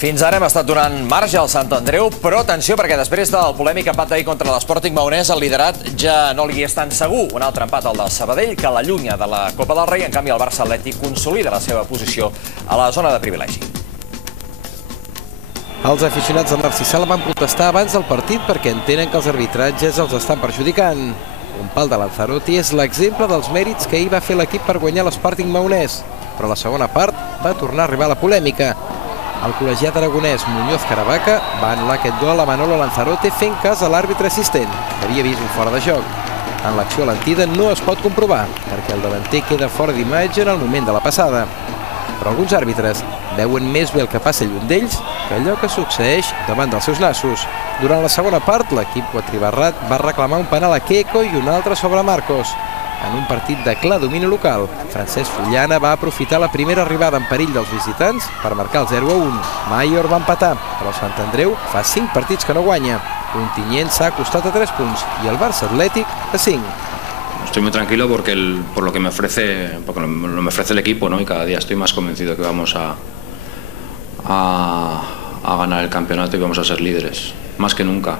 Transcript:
Fins ara hem estat donant marge al Sant Andreu, però atenció perquè després del polèmic empat d'ahir contra l'Sporting Maonès, el liderat ja no li és tan segur. Un altre empat, el del Sabadell, que l'allunya de la Copa del Rei. En canvi, el Barça Atlètic consolida la seva posició a la zona de privilegi. Els aficionats del Narcís van protestar abans del partit perquè entenen que els arbitratges els estan perjudicant. Un pal de Lanzarote és l'exemple dels mèrits que ahir va fer l'equip per guanyar l'Sporting Maonès, però a la segona part va tornar a arribar la polèmica. El col·legiat aragonès Muñoz Caravaca va anul·lar aquest gol a Manolo Lanzarote fent cas a l'àrbitre assistent, que havia vist un fora de joc. En l'acció alentida no es pot comprovar, perquè el davanter queda fora d'imatge en el moment de la passada. Però alguns àrbitres veuen més bé el que passa lluny d'ells que allò que succeeix davant dels seus nassos. Durant la segona part, l'equip quatribarrat va reclamar un penal a Queco i un altre sobre Marcos. En un partit de clar domini local, Francesc Fullana va aprofitar la primera arribada en perill dels visitants per marcar el 0-1. Mayor va empatar, però el Sant Andreu fa 5 partits que no guanya. Ontinyent s'ha acostat a 3 punts i el Barça Atlètic a 5. Estoy muy tranquilo porque por lo que me ofrece el equipo, ¿no? Y cada día estoy más convencido que vamos a ganar el campeonato y vamos a ser líderes, más que nunca.